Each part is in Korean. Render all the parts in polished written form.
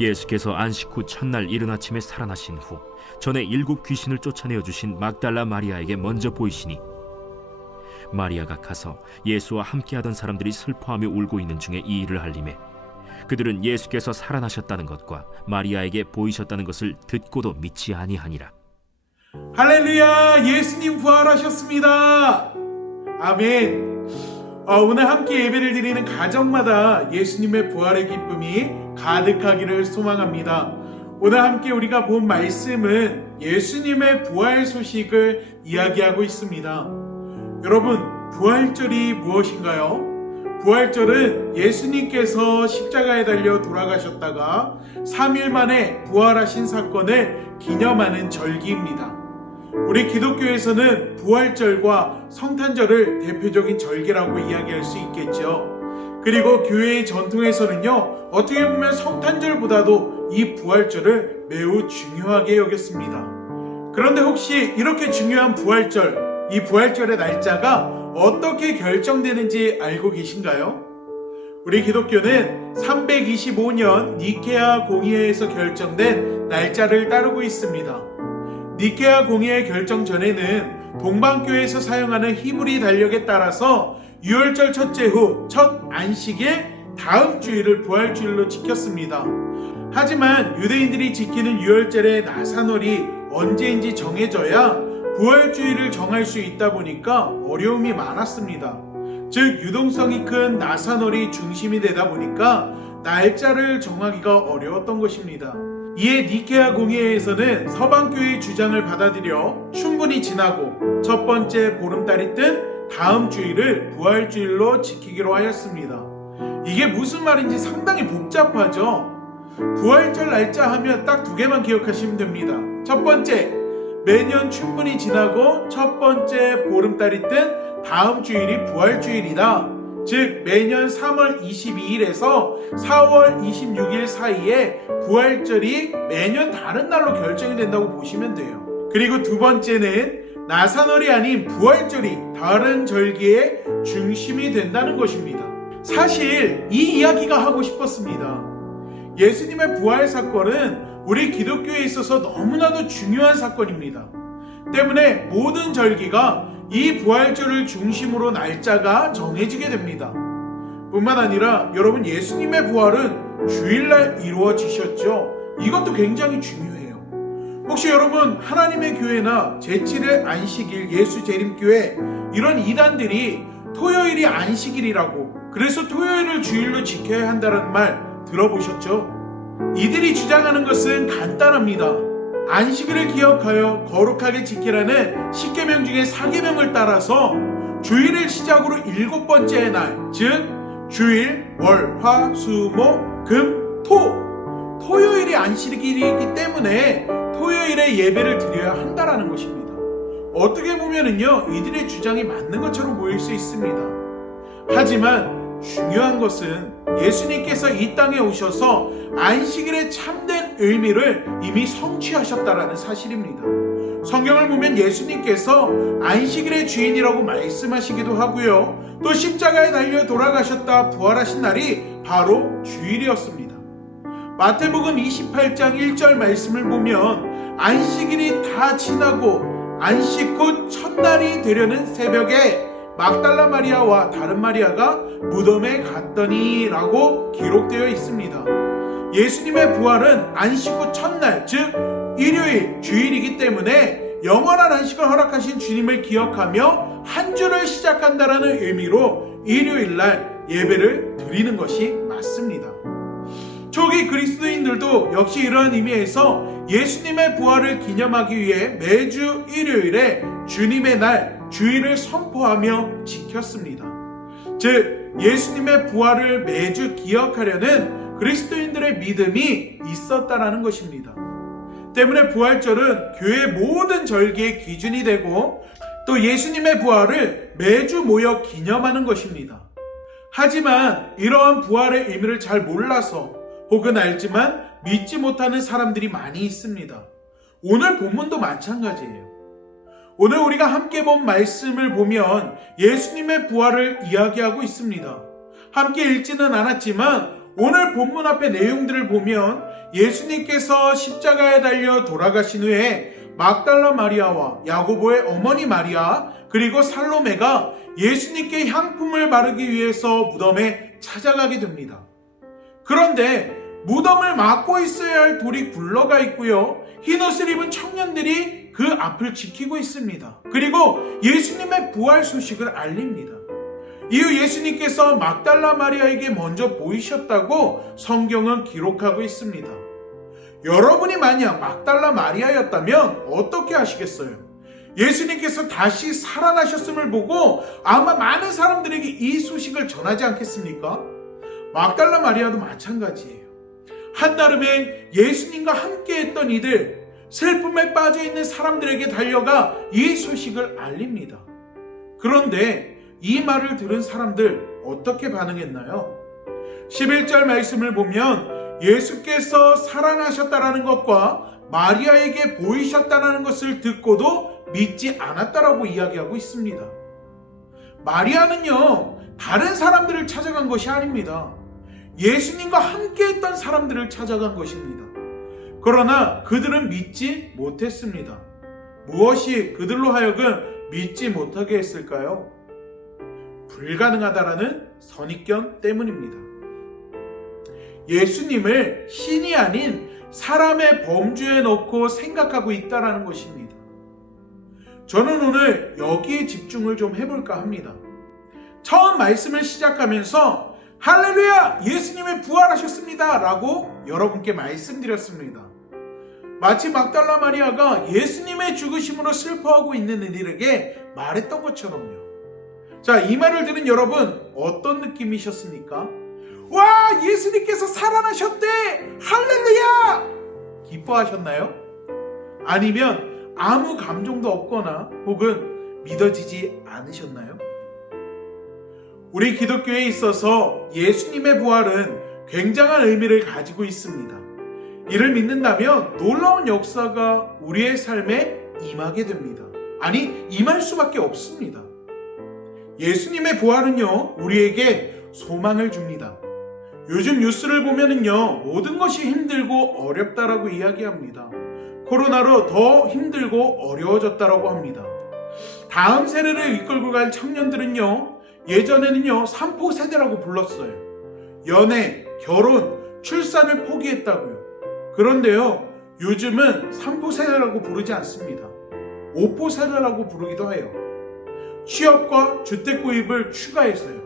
예수께서 안식 후 첫날 이른 아침에 살아나신 후 전에 7 귀신을 쫓아내어 주신 막달라 마리아에게 먼저 보이시니 마리아가 가서 예수와 함께하던 사람들이 슬퍼하며 울고 있는 중에 이 일을 알림해 그들은 예수께서 살아나셨다는 것과 마리아에게 보이셨다는 것을 듣고도 믿지 아니하니라. 할렐루야! 예수님 부활하셨습니다. 아멘. 오늘 함께 예배를 드리는 가정마다 예수님의 부활의 기쁨이 가득하기를 소망합니다. 오늘 함께 우리가 본 말씀은 예수님의 부활 소식을 이야기하고 있습니다. 여러분, 부활절이 무엇인가요? 부활절은 예수님께서 십자가에 달려 돌아가셨다가 3일 만에 부활하신 사건을 기념하는 절기입니다. 우리 기독교에서는 부활절과 성탄절을 대표적인 절기라고 이야기할 수 있겠죠. 그리고 교회의 전통에서는요, 어떻게 보면 성탄절보다도 이 부활절을 매우 중요하게 여겼습니다. 그런데 혹시 이렇게 중요한 부활절, 이 부활절의 날짜가 어떻게 결정되는지 알고 계신가요? 우리 기독교는 325년 니케아 공의회에서 결정된 날짜를 따르고 있습니다. 니케아 공의회 결정 전에는 동방교회에서 사용하는 히브리 달력에 따라서 유월절 첫째 후 첫 안식일 다음 주일을 부활주일로 지켰습니다. 하지만 유대인들이 지키는 유월절의 나사놀이 언제인지 정해져야 부활주일을 정할 수 있다 보니까 어려움이 많았습니다. 즉 유동성이 큰 나사놀이 중심이 되다 보니까 날짜를 정하기가 어려웠던 것입니다. 이에 니케아 공의회에서는 서방교회의 주장을 받아들여 충분히 지나고 첫 번째 보름달이 뜬 다음 주일을 부활주일로 지키기로 하였습니다. 이게 무슨 말인지 상당히 복잡하죠? 부활절 날짜 하면 딱 2개만 기억하시면 됩니다. 첫 번째, 매년 충분히 지나고 첫 번째 보름달이 뜬 다음 주일이 부활주일이다. 즉 매년 3월 22일에서 4월 26일 사이에 부활절이 매년 다른 날로 결정이 된다고 보시면 돼요. 그리고 두 번째는 나사놀이 아닌 부활절이 다른 절기의 중심이 된다는 것입니다. 사실 이 이야기가 하고 싶었습니다. 예수님의 부활 사건은 우리 기독교에 있어서 너무나도 중요한 사건입니다. 때문에 모든 절기가 이 부활절을 중심으로 날짜가 정해지게 됩니다. 뿐만 아니라 여러분, 예수님의 부활은 주일날 이루어지셨죠. 이것도 굉장히 중요해요. 혹시 여러분 하나님의 교회나 제7일 안식일, 예수 재림교회 이런 이단들이 토요일이 안식일이라고, 그래서 토요일을 주일로 지켜야 한다는 말 들어보셨죠? 이들이 주장하는 것은 간단합니다. 안식일을 기억하여 거룩하게 지키라는 10계명 중에 4계명을 따라서 주일을 시작으로 7번째 날, 즉 주일, 월, 화, 수, 목, 금, 토요일이 안식일이기 때문에 토요일에 예배를 드려야 한다라는 것입니다. 어떻게 보면은요, 이들의 주장이 맞는 것처럼 보일 수 있습니다. 하지만 중요한 것은 예수님께서 이 땅에 오셔서 안식일의 참된 의미를 이미 성취하셨다라는 사실입니다. 성경을 보면 예수님께서 안식일의 주인이라고 말씀하시기도 하고요, 또 십자가에 달려 돌아가셨다 부활하신 날이 바로 주일이었습니다. 마태복음 28장 1절 말씀을 보면 안식일이 다 지나고 안식 후 첫날이 되려는 새벽에 막달라 마리아와 다른 마리아가 무덤에 갔더니 라고 기록되어 있습니다. 예수님의 부활은 안식 후 첫날, 즉 일요일, 주일이기 때문에 영원한 안식을 허락하신 주님을 기억하며 한 주를 시작한다라는 의미로 일요일날 예배를 드리는 것이 맞습니다. 초기 그리스도인들도 역시 이러한 의미에서 예수님의 부활을 기념하기 위해 매주 일요일에 주님의 날, 주일을 선포하며 지켰습니다. 즉 예수님의 부활을 매주 기억하려는 그리스도인들의 믿음이 있었다라는 것입니다. 때문에 부활절은 교회의 모든 절기의 기준이 되고 또 예수님의 부활을 매주 모여 기념하는 것입니다. 하지만 이러한 부활의 의미를 잘 몰라서 혹은 알지만 믿지 못하는 사람들이 많이 있습니다. 오늘 본문도 마찬가지예요. 오늘 우리가 함께 본 말씀을 보면 예수님의 부활을 이야기하고 있습니다. 함께 읽지는 않았지만 오늘 본문 앞의 내용들을 보면 예수님께서 십자가에 달려 돌아가신 후에 막달라 마리아와 야고보의 어머니 마리아 그리고 살로메가 예수님께 향품을 바르기 위해서 무덤에 찾아가게 됩니다. 그런데 무덤을 막고 있어야 할 돌이 굴러가 있고요. 흰옷을 입은 청년들이 그 앞을 지키고 있습니다. 그리고 예수님의 부활 소식을 알립니다. 이후 예수님께서 막달라 마리아에게 먼저 보이셨다고 성경은 기록하고 있습니다. 여러분이 만약 막달라 마리아였다면 어떻게 하시겠어요? 예수님께서 다시 살아나셨음을 보고 아마 많은 사람들에게 이 소식을 전하지 않겠습니까? 막달라 마리아도 마찬가지예요. 한나름에 예수님과 함께했던 이들, 슬픔에 빠져있는 사람들에게 달려가 이 소식을 알립니다. 그런데 이 말을 들은 사람들 어떻게 반응했나요? 11절 말씀을 보면 예수께서 살아나셨다라는 것과 마리아에게 보이셨다는 것을 듣고도 믿지 않았다라고 이야기하고 있습니다. 마리아는요, 다른 사람들을 찾아간 것이 아닙니다. 예수님과 함께했던 사람들을 찾아간 것입니다. 그러나 그들은 믿지 못했습니다. 무엇이 그들로 하여금 믿지 못하게 했을까요? 불가능하다라는 선입견 때문입니다. 예수님을 신이 아닌 사람의 범주에 넣고 생각하고 있다라는 것입니다. 저는 오늘 여기에 집중을 좀 해볼까 합니다. 처음 말씀을 시작하면서 할렐루야! 예수님이 부활하셨습니다! 라고 여러분께 말씀드렸습니다. 마치 막달라 마리아가 예수님의 죽으심으로 슬퍼하고 있는 이들에게 말했던 것처럼요. 자, 이 말을 들은 여러분 어떤 느낌이셨습니까? 와! 예수님께서 살아나셨대! 할렐루야! 기뻐하셨나요? 아니면 아무 감정도 없거나 혹은 믿어지지 않으셨나요? 우리 기독교에 있어서 예수님의 부활은 굉장한 의미를 가지고 있습니다. 이를 믿는다면 놀라운 역사가 우리의 삶에 임하게 됩니다. 아니, 임할 수밖에 없습니다. 예수님의 부활은요, 우리에게 소망을 줍니다. 요즘 뉴스를 보면은요, 모든 것이 힘들고 어렵다라고 이야기합니다. 코로나로 더 힘들고 어려워졌다라고 합니다. 다음 세대를 이끌고 갈 청년들은요, 예전에는요 3포 세대라고 불렀어요. 연애, 결혼, 출산을 포기했다고요. 그런데요 요즘은 3포 세대라고 부르지 않습니다. 5포 세대라고 부르기도 해요. 취업과 주택 구입을 추가해서요.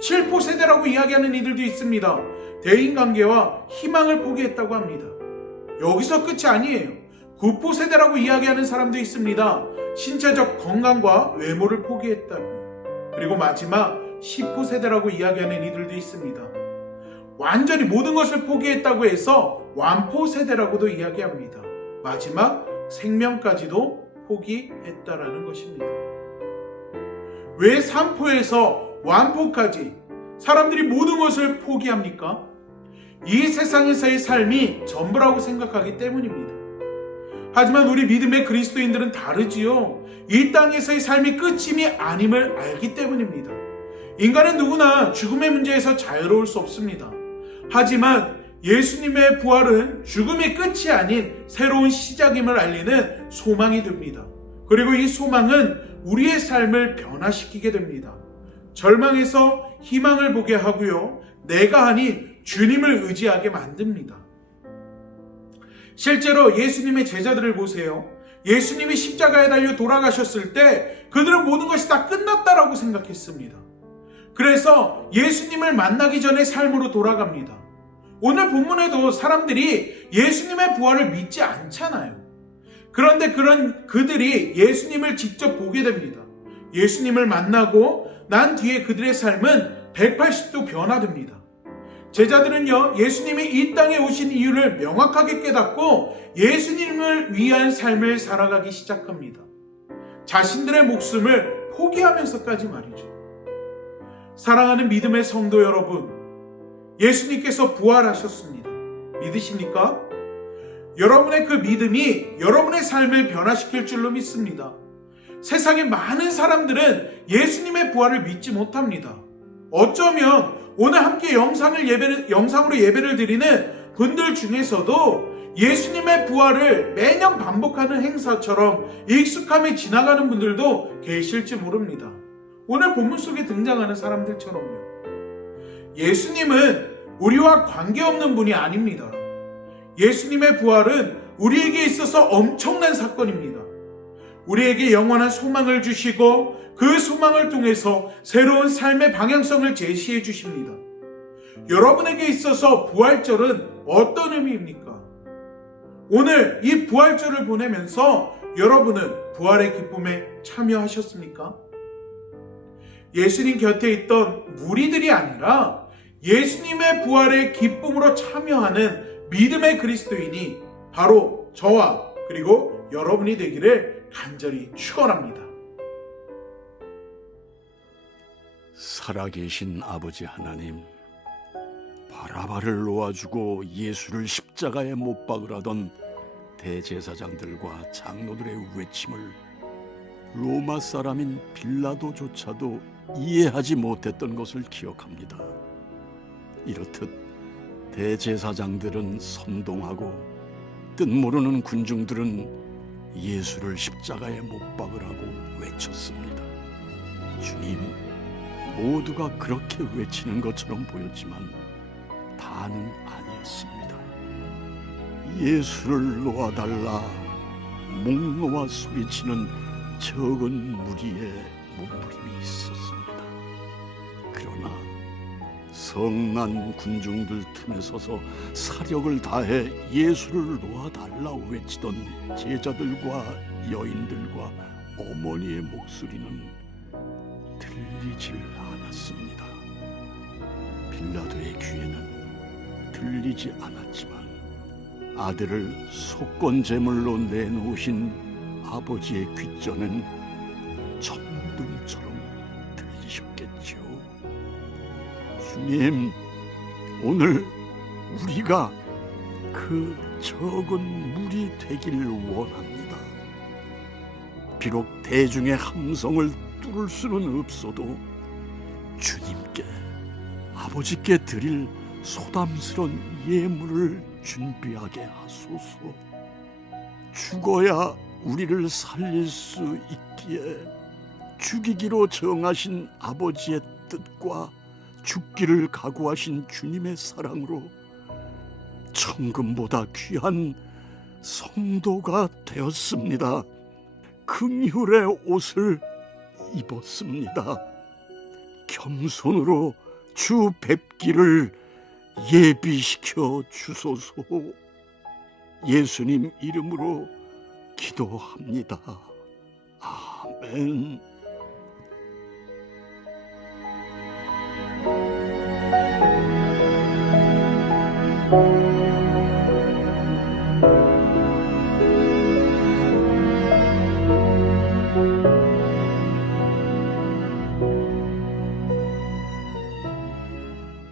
7포 세대라고 이야기하는 이들도 있습니다. 대인관계와 희망을 포기했다고 합니다. 여기서 끝이 아니에요. 9포 세대라고 이야기하는 사람도 있습니다. 신체적 건강과 외모를 포기했다고요. 그리고 마지막 10호 세대라고 이야기하는 이들도 있습니다. 완전히 모든 것을 포기했다고 해서 완포 세대라고도 이야기합니다. 마지막 생명까지도 포기했다라는 것입니다. 왜 3포에서 완포까지 사람들이 모든 것을 포기합니까? 이 세상에서의 삶이 전부라고 생각하기 때문입니다. 하지만 우리 믿음의 그리스도인들은 다르지요. 이 땅에서의 삶이 끝임이 아님을 알기 때문입니다. 인간은 누구나 죽음의 문제에서 자유로울 수 없습니다. 하지만 예수님의 부활은 죽음의 끝이 아닌 새로운 시작임을 알리는 소망이 됩니다. 그리고 이 소망은 우리의 삶을 변화시키게 됩니다. 절망에서 희망을 보게 하고요. 내가 아닌 주님을 의지하게 만듭니다. 실제로 예수님의 제자들을 보세요. 예수님이 십자가에 달려 돌아가셨을 때 그들은 모든 것이 다 끝났다라고 생각했습니다. 그래서 예수님을 만나기 전에 삶으로 돌아갑니다. 오늘 본문에도 사람들이 예수님의 부활을 믿지 않잖아요. 그런데 그들이 예수님을 직접 보게 됩니다. 예수님을 만나고 난 뒤에 그들의 삶은 180도 변화됩니다. 제자들은요, 예수님이 이 땅에 오신 이유를 명확하게 깨닫고 예수님을 위한 삶을 살아가기 시작합니다. 자신들의 목숨을 포기하면서까지 말이죠. 사랑하는 믿음의 성도 여러분, 예수님께서 부활하셨습니다. 믿으십니까? 여러분의 그 믿음이 여러분의 삶을 변화시킬 줄로 믿습니다. 세상의 많은 사람들은 예수님의 부활을 믿지 못합니다. 어쩌면 오늘 함께 영상으로 예배를 드리는 분들 중에서도 예수님의 부활을 매년 반복하는 행사처럼 익숙함에 지나가는 분들도 계실지 모릅니다. 오늘 본문 속에 등장하는 사람들처럼요. 예수님은 우리와 관계없는 분이 아닙니다. 예수님의 부활은 우리에게 있어서 엄청난 사건입니다. 우리에게 영원한 소망을 주시고 그 소망을 통해서 새로운 삶의 방향성을 제시해 주십니다. 여러분에게 있어서 부활절은 어떤 의미입니까? 오늘 이 부활절을 보내면서 여러분은 부활의 기쁨에 참여하셨습니까? 예수님 곁에 있던 무리들이 아니라 예수님의 부활의 기쁨으로 참여하는 믿음의 그리스도인이 바로 저와 그리고 여러분이 되기를 간절히 축원합니다. 살아계신 아버지 하나님, 바라바를 놓아주고 예수를 십자가에 못 박으라던 대제사장들과 장로들의 외침을 로마 사람인 빌라도조차도 이해하지 못했던 것을 기억합니다. 이렇듯 대제사장들은 선동하고 뜻모르는 군중들은 예수를 십자가에 못 박으라고 외쳤습니다. 주님, 모두가 그렇게 외치는 것처럼 보였지만 다는 아니었습니다. 예수를 놓아달라 목 놓아 소리치는 적은 무리의 몸부림이 있었습니다. 그러나 성난 군중들 틈에 서서 사력을 다해 예수를 놓아달라 외치던 제자들과 여인들과 어머니의 목소리는 들리질 않았습니다. 빌라도의 귀에는 들리지 않았지만 아들을 속건제물로 내놓으신 아버지의 귓전엔 천둥처럼 들리셨겠죠. 주님, 오늘 우리가 그 적은 무리 되길 원합니다. 비록 대중의 함성을 뚫을 수는 없어도 주님께, 아버지께 드릴 소담스런 예물을 준비하게 하소서. 죽어야 우리를 살릴 수 있기에 죽이기로 정하신 아버지의 뜻과 죽기를 각오하신 주님의 사랑으로 천금보다 귀한 성도가 되었습니다. 긍휼의 옷을 입었습니다. 겸손으로 주 뵙기를 예비시켜 주소서. 예수님 이름으로 기도합니다. 아멘.